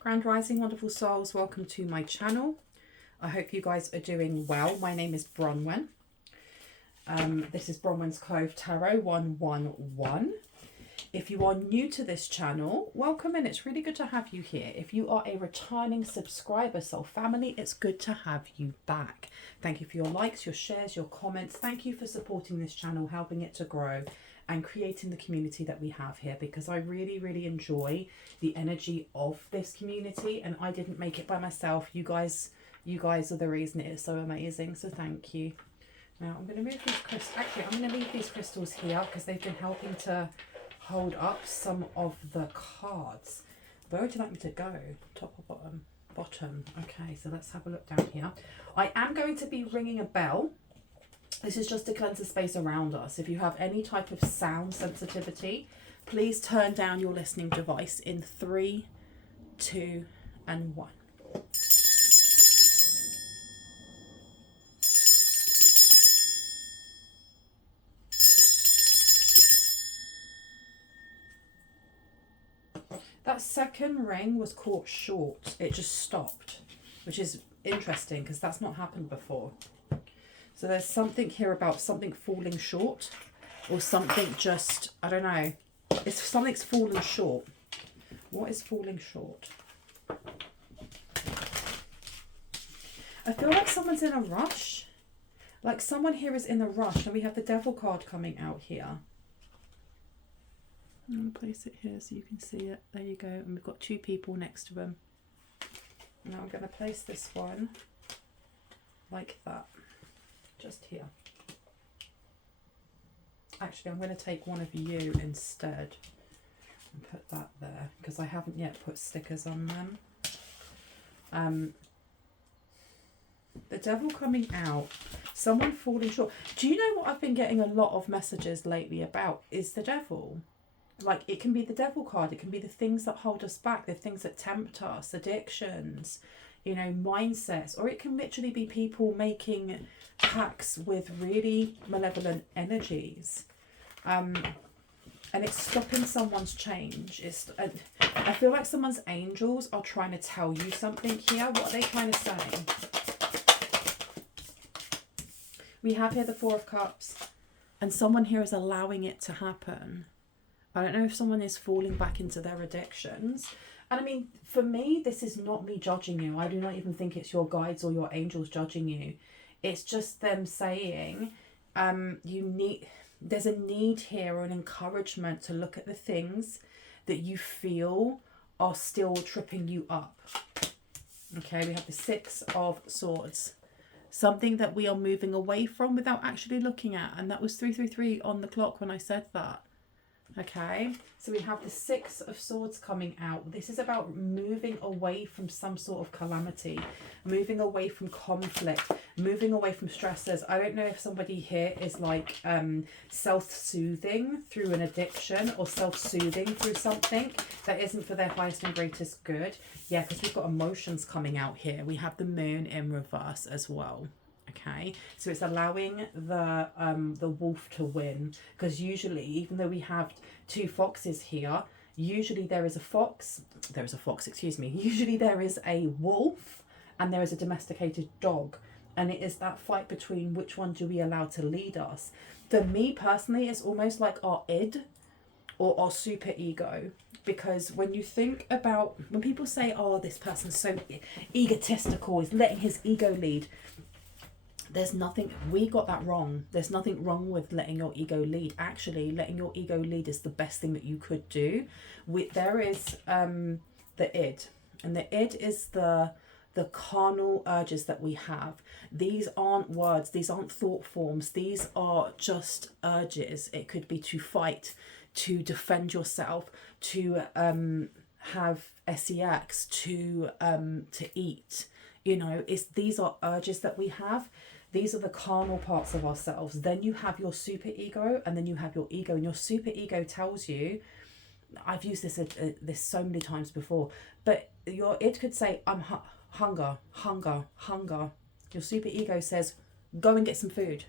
Grand Rising, wonderful souls, welcome to my channel. I hope you guys are doing well. My name is Bronwyn. This is Bronwyn's Cove Tarot 111. If you are new to this channel, welcome in. It's really good to have you here. If you are a returning subscriber, soul family, it's good to have you back. Thank you for your likes, your shares, your comments. Thank you for supporting this channel, helping it to grow and creating the community that we have here, because I really enjoy the energy of this community, and I didn't make it by myself. You guys are the reason it is so amazing, so thank you. Now I'm going to move these crystals. Actually, I'm going to leave these crystals here because they've been helping to hold up some of the cards. Where would you like me to go? Top or bottom? Bottom. Okay, so let's have a look down here. I am going to be ringing a bell. This is just to cleanse the space around us. If you have any type of sound sensitivity, please turn down your listening device in 3, 2, and 1. That second ring was caught short. It just stopped, which is interesting because that's not happened before. So there's something here about something falling short, or something just, I don't know. It's something's fallen short. What is falling short? I feel like someone's in a rush. Like someone here is in a rush, and we have the Devil card coming out here. I'm going to place it here so you can see it. There you go. And we've got 2 people next to them. Now I'm going to place this one like that. Just here. Actually, I'm going to take one of you instead and put that there, because I haven't yet put stickers on them. The Devil coming out, someone falling short. Do you know what I've been getting a lot of messages lately about is the Devil? Like, it can be the Devil card, it can be the things that hold us back, the things that tempt us, addictions, you know, mindsets, or it can literally be people making pacts with really malevolent energies, and it's stopping someone's change. I feel like someone's angels are trying to tell you something here. What are they trying to say? We have here the 4 of Cups, and someone here is allowing it to happen. I don't know if someone is falling back into their addictions. And I mean, for me, this is not me judging you. I do not even think it's your guides or your angels judging you. It's just them saying, there's a need here, or an encouragement to look at the things that you feel are still tripping you up. Okay, we have the 6 of Swords. Something that we are moving away from without actually looking at. And that was 333 on the clock when I said that. Okay, so we have the 6 of Swords coming out. This is about moving away from some sort of calamity, moving away from conflict, moving away from stressors. I don't know if somebody here is like self-soothing through an addiction, or self-soothing through something that isn't for their highest and greatest good. Yeah, because we've got emotions coming out here. We have the Moon in reverse as well. Okay, so it's allowing the wolf to win, because usually, even though we have 2 foxes here, usually there is a fox, usually there is a wolf and there is a domesticated dog, and it is that fight between which one do we allow to lead us. For me personally, it's almost like our id or our super ego, because when you think about, when people say, oh, this person's so egotistical, is letting his ego lead, there's nothing, we got that wrong. There's nothing wrong with letting your ego lead. Actually, letting your ego lead is the best thing that you could do. There is the id, and the id is the carnal urges that we have. These aren't words, these aren't thought forms, these are just urges. It could be to fight, to defend yourself, to have sex, to eat. You know, these are urges that we have. These are the carnal parts of ourselves. Then you have your super ego, and then you have your ego. And your super ego tells you, I've used this so many times before, but it could say, I'm hunger. Your super ego says, go and get some food.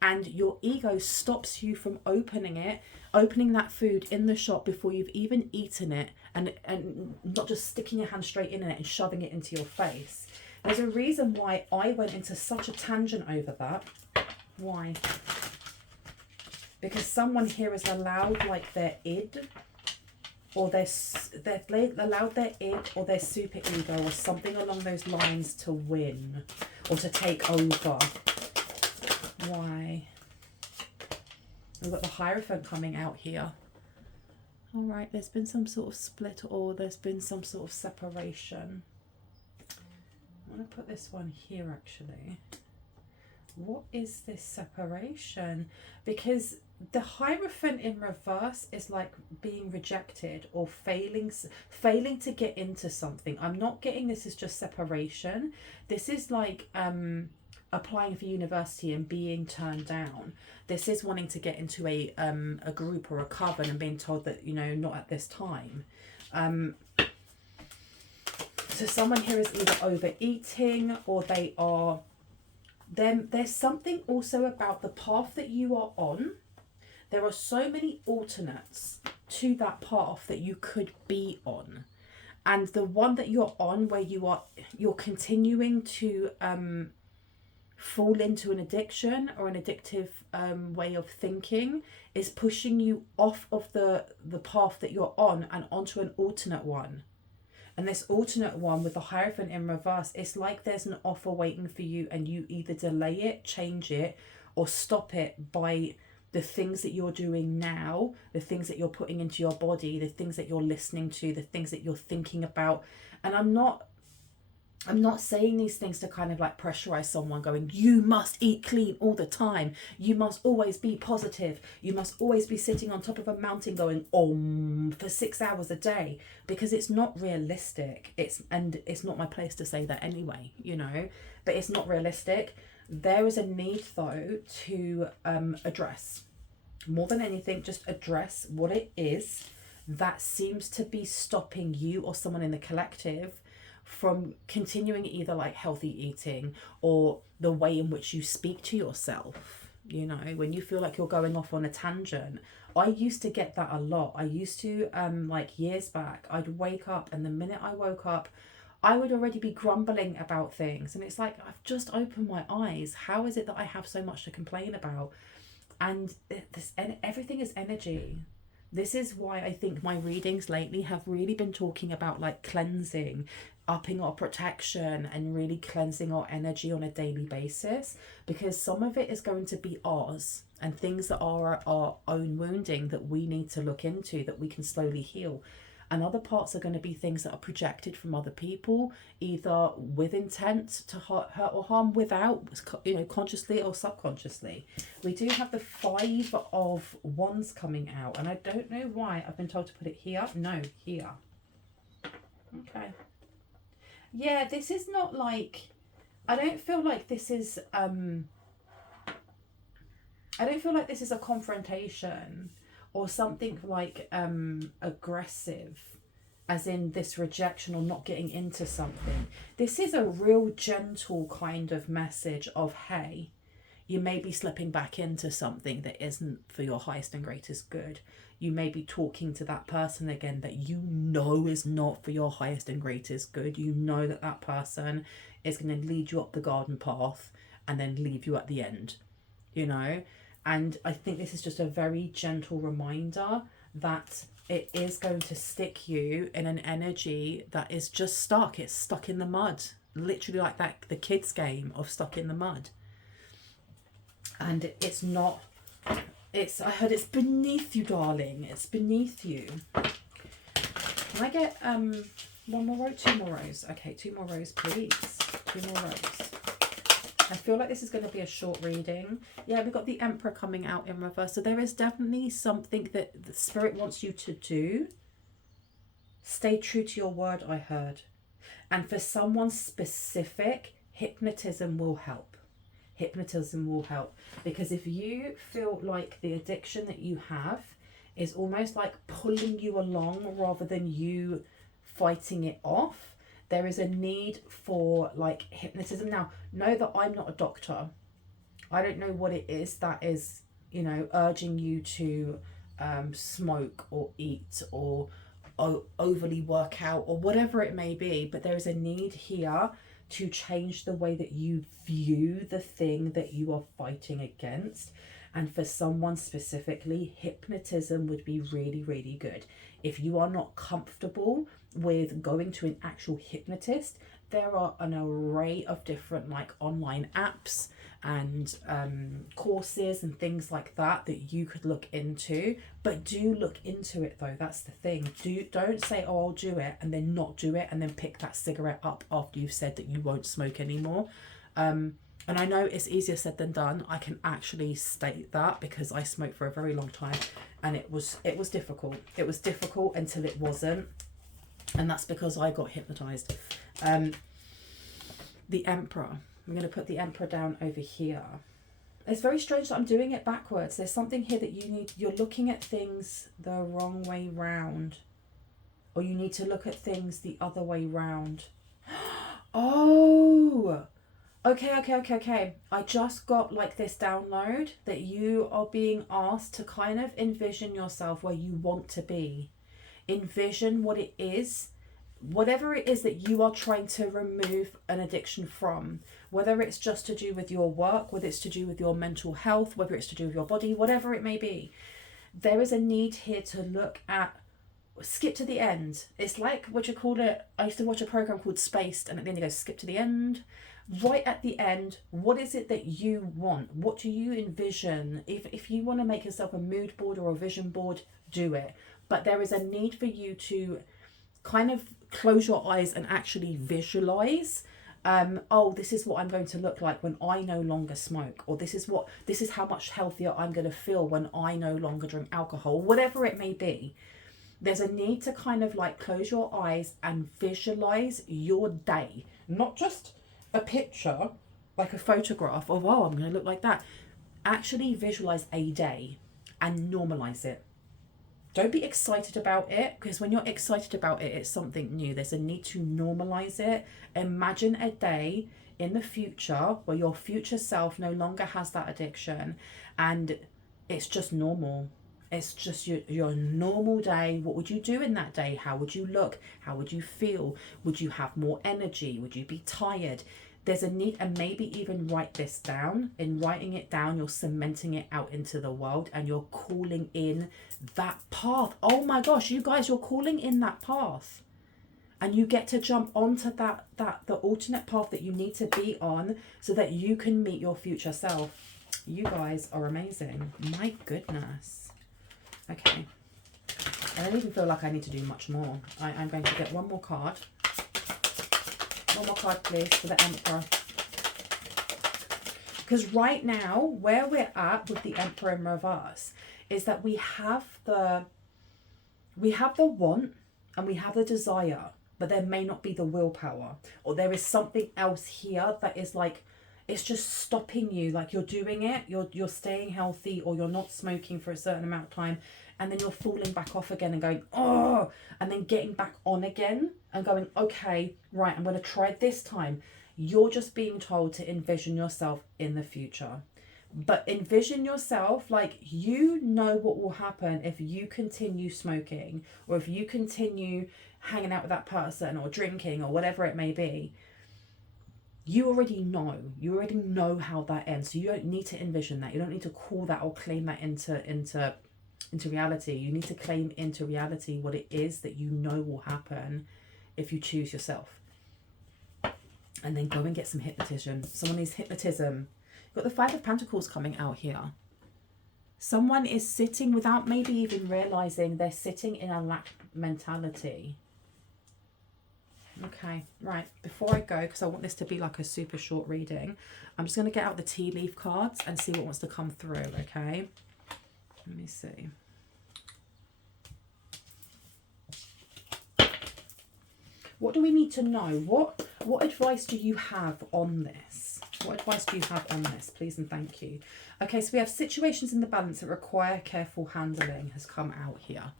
And your ego stops you from opening that food in the shop before you've even eaten it, and not just sticking your hand straight in it and shoving it into your face. There's a reason why I went into such a tangent over that. Why? Because someone here has allowed like their id, or they've allowed their id or their super ego or something along those lines to win or to take over. Why? We've got the Hierophant coming out here. All right, there's been some sort of split, or there's been some sort of separation. I'm going to put this one here actually. What is this separation? Because the Hierophant in reverse is like being rejected or failing to get into something. I'm not getting this is just separation. This is like applying for university and being turned down. This is wanting to get into a group or a coven and being told that, you know, not at this time. So someone here is either overeating, or they are there's something also about the path that you are on. There are so many alternates to that path that you could be on. And the one that you're on, where you're continuing to fall into an addiction or an addictive way of thinking, is pushing you off of the path that you're on and onto an alternate one. And this alternate one with the Hierophant in reverse, it's like there's an offer waiting for you, and you either delay it, change it, or stop it by the things that you're doing now, the things that you're putting into your body, the things that you're listening to, the things that you're thinking about. And I'm not saying these things to kind of like pressurize someone going, you must eat clean all the time. You must always be positive. You must always be sitting on top of a mountain going om for 6 hours a day, because it's not realistic. It's not my place to say that anyway, you know, but it's not realistic. There is a need though to address, more than anything, just address what it is that seems to be stopping you or someone in the collective from continuing either like healthy eating or the way in which you speak to yourself. You know, when you feel like you're going off on a tangent. I used to get that a lot. I used to like years back, I'd wake up, and the minute I woke up, I would already be grumbling about things, and it's like, I've just opened my eyes. How is it that I have so much to complain about? And everything is energy. This is why I think my readings lately have really been talking about like cleansing, upping our protection, and really cleansing our energy on a daily basis, because some of it is going to be ours, and things that are our own wounding that we need to look into, that we can slowly heal. And other parts are going to be things that are projected from other people, either with intent to hurt or harm, without, you know, consciously or subconsciously. We do have the 5 of Wands coming out, and I don't know why I've been told to put it here. No, here. Okay. Yeah, this is not like, I don't feel like this is a confrontation or something like aggressive, as in this rejection or not getting into something. This is a real gentle kind of message of, hey, you may be slipping back into something that isn't for your highest and greatest good. You may be talking to that person again that you know is not for your highest and greatest good. You know that that person is going to lead you up the garden path and then leave you at the end, you know. And I think this is just a very gentle reminder that it is going to stick you in an energy that is just stuck. It's stuck in the mud, literally like that, the kids game of stuck in the mud. And it's not, I heard it's beneath you, darling. It's beneath you. Can I get one more row, 2 more rows? Okay, 2 more rows, please. 2 more rows. I feel like this is going to be a short reading. Yeah, we've got the Emperor coming out in reverse. So there is definitely something that the Spirit wants you to do. Stay true to your word, I heard. And for someone specific, hypnotism will help. Hypnotism will help. Because if you feel like the addiction that you have is almost like pulling you along rather than you fighting it off, there is a need for like hypnotism. Now, know that I'm not a doctor. I don't know what it is that is, you know, urging you to smoke or eat or overly work out or whatever it may be, but there is a need here to change the way that you view the thing that you are fighting against. And for someone specifically, hypnotism would be really, really good. If you are not comfortable with going to an actual hypnotist, there are an array of different like online apps and courses and things like that that you could look into. But do look into it though, that's the thing. Don't say, oh, I'll do it, and then not do it, and then pick that cigarette up after you've said that you won't smoke anymore. And I know it's easier said than done. I can actually state that because I smoked for a very long time, and it was difficult. It was difficult until it wasn't, and that's because I got hypnotized. The Emperor. I'm going to put the Emperor down over here. It's very strange that I'm doing it backwards. There's something here that you're looking at things the wrong way round, or you need to look at things the other way round. Oh, okay. I just got like this download that you are being asked to kind of envision yourself where you want to be. Envision what it is, whatever it is that you are trying to remove an addiction from, whether it's just to do with your work, whether it's to do with your mental health, whether it's to do with your body, whatever it may be. There is a need here to look at, skip to the end. It's like, what you call it, I used to watch a program called Spaced, and at the end it goes skip to the end. Right at the end, what is it that you want? What do you envision? If you want to make yourself a mood board or a vision board, do it. But there is a need for you to kind of close your eyes and actually visualize, oh, this is what I'm going to look like when I no longer smoke, or this is how much healthier I'm going to feel when I no longer drink alcohol, whatever it may be. There's a need to kind of like close your eyes and visualize your day, not just a picture, like a photograph of, oh, I'm going to look like that. Actually visualize a day and normalize it. Don't be excited about it, because when you're excited about it, it's something new. There's a need to normalize it. Imagine a day in the future where your future self no longer has that addiction and it's just normal. It's just your normal day. What would you do in that day? How would you look? How would you feel? Would you have more energy? Would you be tired? There's a need, and maybe even write this down. In writing it down, you're cementing it out into the world and you're calling in that path. Oh my gosh, you guys, you're calling in that path. And you get to jump onto the alternate path that you need to be on so that you can meet your future self. You guys are amazing. My goodness. Okay. I don't even feel like I need to do much more. I'm going to get one more card. One more card, please, for the Emperor. Because right now, where we're at with the Emperor in reverse is that we have the want and we have the desire, but there may not be the willpower, or there is something else here that is like, it's just stopping you. Like you're doing it, you're staying healthy, or you're not smoking for a certain amount of time, and then you're falling back off again and going, oh, and then getting back on again and going, okay, right, I'm going to try this time. You're just being told to envision yourself in the future. But envision yourself like you know what will happen if you continue smoking, or if you continue hanging out with that person or drinking or whatever it may be. You already know how that ends. So you don't need to envision that. You don't need to call that or claim that into reality. You need to claim into reality what it is that you know will happen if you choose yourself. And then go and get some hypnotism. Someone needs hypnotism. You've got the Five of Pentacles coming out here. Someone is sitting without maybe even realizing they're sitting in a lack mentality. Okay, right. Before I go, because I want this to be like a super short reading, I'm just going to get out the tea leaf cards and see what wants to come through, okay? Let me see. What do we need to know? What advice do you have on this? What advice do you have on this? Please and thank you. Okay, so we have situations in the balance that require careful handling has come out here.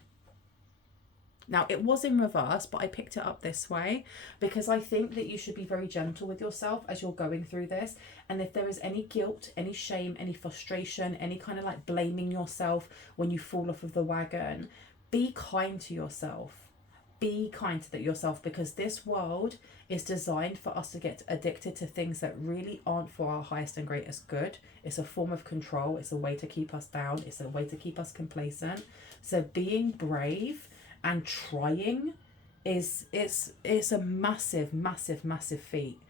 Now, it was in reverse, but I picked it up this way because I think that you should be very gentle with yourself as you're going through this. And if there is any guilt, any shame, any frustration, any kind of like blaming yourself when you fall off of the wagon, be kind to yourself. be kind to yourself, because this world is designed for us to get addicted to things that really aren't for our highest and greatest good. It's a form of control. It's a way to keep us down. It's a way to keep us complacent. So being brave and trying it's a massive, massive, massive feat.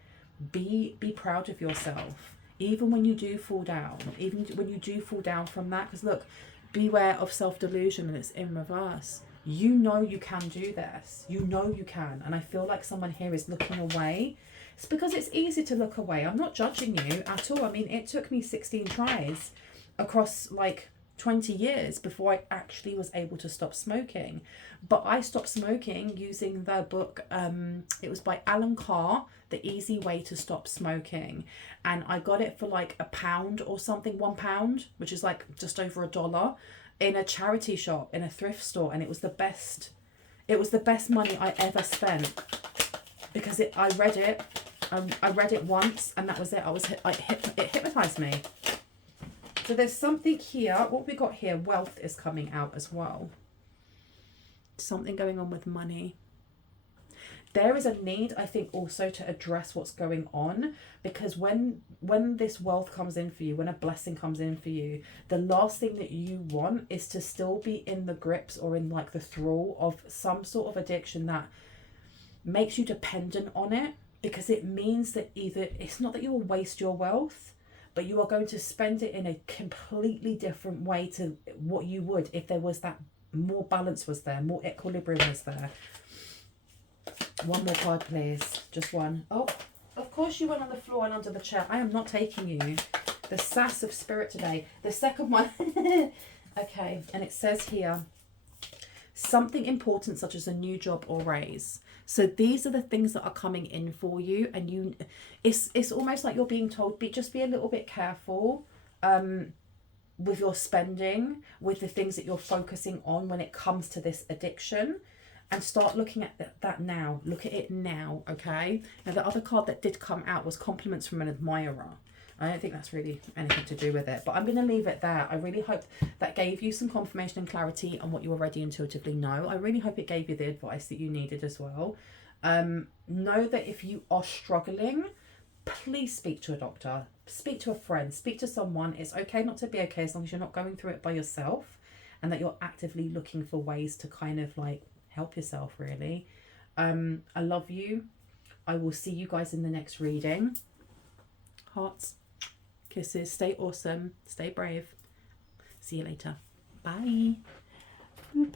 Be proud of yourself, even when you do fall down, even when you do fall down from that, because look, beware of self-delusion, and it's in reverse. You know you can do this. You know you can. And I feel like someone here is looking away. It's because it's easy to look away. I'm not judging you at all. I mean, it took me 16 tries across like 20 years before I actually was able to stop smoking. But I stopped smoking using the book, it was by Alan Carr, The Easy Way to Stop Smoking. And I got it for like £1 or something, £1, which is like just over $1, in a charity shop, in a thrift store. And it was the best money I ever spent, because I read it once, and that was it. It hypnotized me. So there's something here. What we got here, wealth is coming out as well. Something going on with money. There is a need, I think, also to address what's going on, because when this wealth comes in for you, when a blessing comes in for you, the last thing that you want is to still be in the grips or in like the thrall of some sort of addiction that makes you dependent on it, because it means that either it's not that you will waste your wealth, but you are going to spend it in a completely different way to what you would if there was that more balance was there, more equilibrium was there. One more card, please. Just one. Oh, of course you went on the floor and under the chair. I am not taking you. The sass of spirit today. The second one. Okay, and it says here, something important such as a new job or raise. So these are the things that are coming in for you, and it's almost like you're being told, just be a little bit careful with your spending, with the things that you're focusing on when it comes to this addiction, and start looking at that now. Look at it now, okay? Now the other card that did come out was compliments from an admirer. I don't think that's really anything to do with it, but I'm going to leave it there. I really hope that gave you some confirmation and clarity on what you already intuitively know. I really hope it gave you the advice that you needed as well. Know that if you are struggling, please speak to a doctor, speak to a friend, speak to someone. It's okay not to be okay as long as you're not going through it by yourself, and that you're actively looking for ways to kind of like help yourself, really. I love you. I will see you guys in the next reading. Hearts, kisses, stay awesome, stay brave. See you later. Bye. Boop.